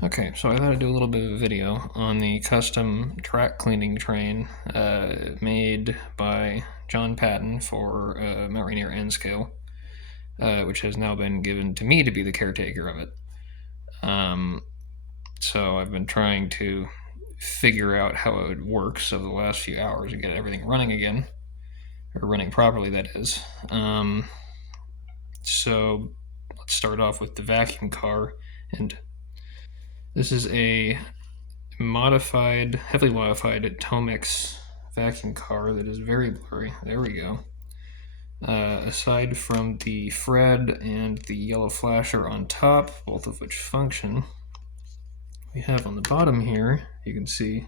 Okay, so I thought I'd do a little bit of a video on the custom track cleaning train made by John Patton for Mount Rainier N scale, which has now been given to me to be the caretaker of it. So I've been trying to figure out how it works over the last few hours and get everything running again, or running properly, that is. So let's start off with the vacuum car, and this is a heavily modified Tomix vacuum car that is very blurry. There we go. Aside from the Fred and the yellow flasher on top, both of which function, we have on the bottom here, you can see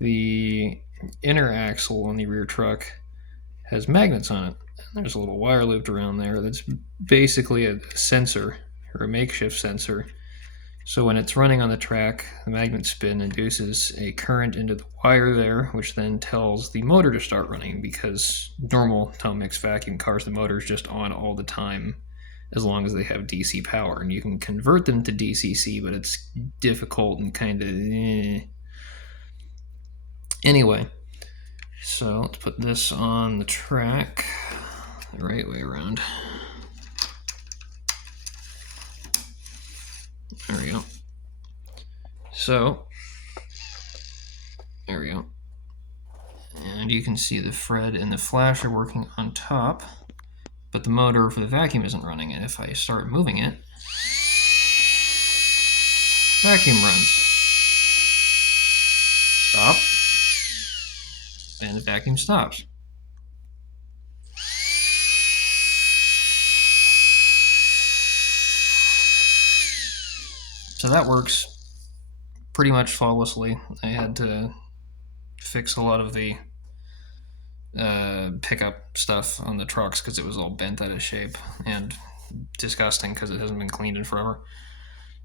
the inner axle on the rear truck has magnets on it. There's a little wire looped around there that's basically a sensor, or a makeshift sensor. So when it's running on the track, the magnet spin induces a current into the wire there, which then tells the motor to start running, because normal Tomix vacuum cars, the motor is just on all the time as long as they have DC power. And you can convert them to DCC, but it's difficult and kind of Anyway, so let's put this on the track the right way around. There we go. So, there we go. And you can see the Fred and the flash are working on top, but the motor for the vacuum isn't running. And if I start moving it, vacuum runs. Stop. And the vacuum stops. So that works pretty much flawlessly. I had to fix a lot of the pickup stuff on the trucks because it was all bent out of shape and disgusting because it hasn't been cleaned in forever.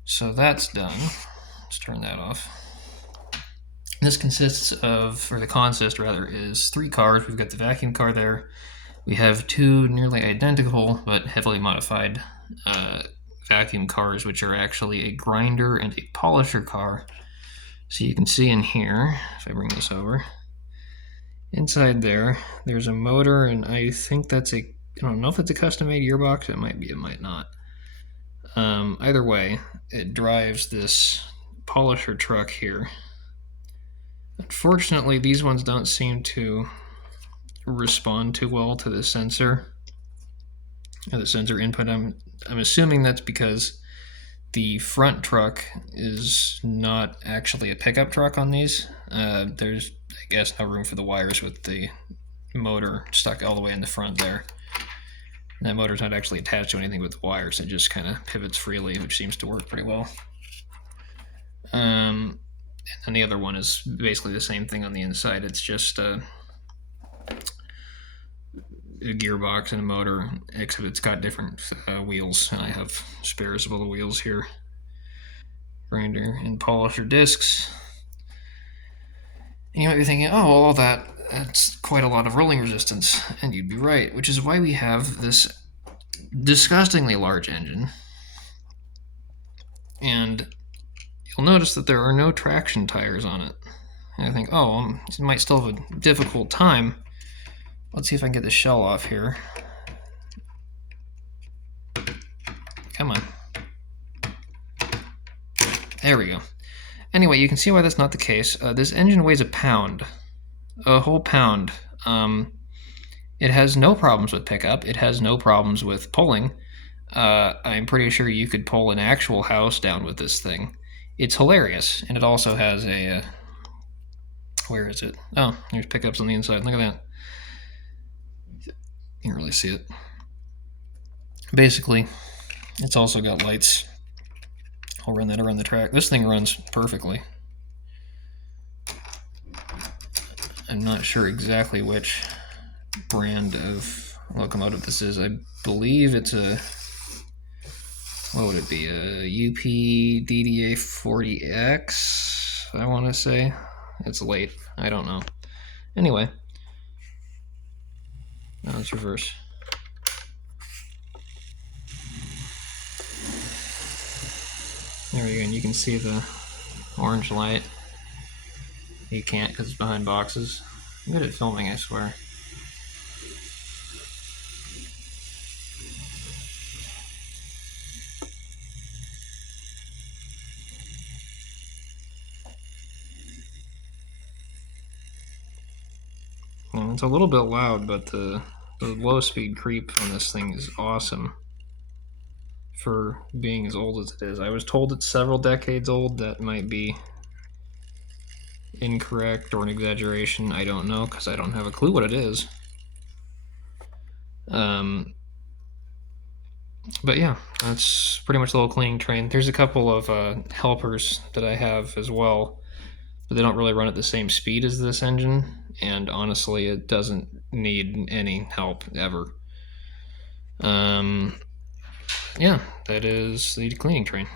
So that's done. Let's turn that off. This consists of, or the consist rather, is 3 cars. We've got the vacuum car there. We have 2 nearly identical but heavily modified vacuum cars, which are actually a grinder and a polisher car. So you can see in here, if I bring this over, inside there's a motor, and I think that's I don't know if it's a custom-made gearbox. It might be, it might not. Either way, it drives this polisher truck here. Unfortunately, these ones don't seem to respond too well to the sensor, the sensor input. I'm assuming that's because the front truck is not actually a pickup truck on these. There's, I guess, no room for the wires with the motor stuck all the way in the front there. And that motor's not actually attached to anything with the wires. It just kind of pivots freely, which seems to work pretty well. And the other one is basically the same thing on the inside. It's just a gearbox and a motor, except it's got different wheels. I have spares of all the wheels here. Grinder and polisher discs. And you might be thinking, oh, all that's quite a lot of rolling resistance. And you'd be right, which is why we have this disgustingly large engine. And you'll notice that there are no traction tires on it. And I think, oh, it might still have a difficult time. Let's see if I can get the shell off here. Come on. There we go. Anyway, you can see why that's not the case. This engine weighs a whole pound. It has no problems with pickup. It has no problems with pulling. I'm pretty sure you could pull an actual house down with this thing. It's hilarious, and it also has a, where is it? Oh, there's pickups on the inside. Look at that. You can't really see it. Basically, it's also got lights. I'll run that around the track. This thing runs perfectly. I'm not sure exactly which brand of locomotive this is. I believe it's a, what would it be, a UP DDA40X, I want to say. It's late. I don't know. Anyway. Now let's reverse. There we go, and you can see the orange light. You can't because it's behind boxes. I'm good at filming, I swear. And it's a little bit loud, but the low speed creep on this thing is awesome for being as old as it is. I was told it's several decades old. That might be incorrect or an exaggeration. I don't know because I don't have a clue what it is. But yeah, that's pretty much the little cleaning train. There's a couple of helpers that I have as well, but they don't really run at the same speed as this engine, and honestly, it doesn't need any help ever. Yeah, that is the cleaning train.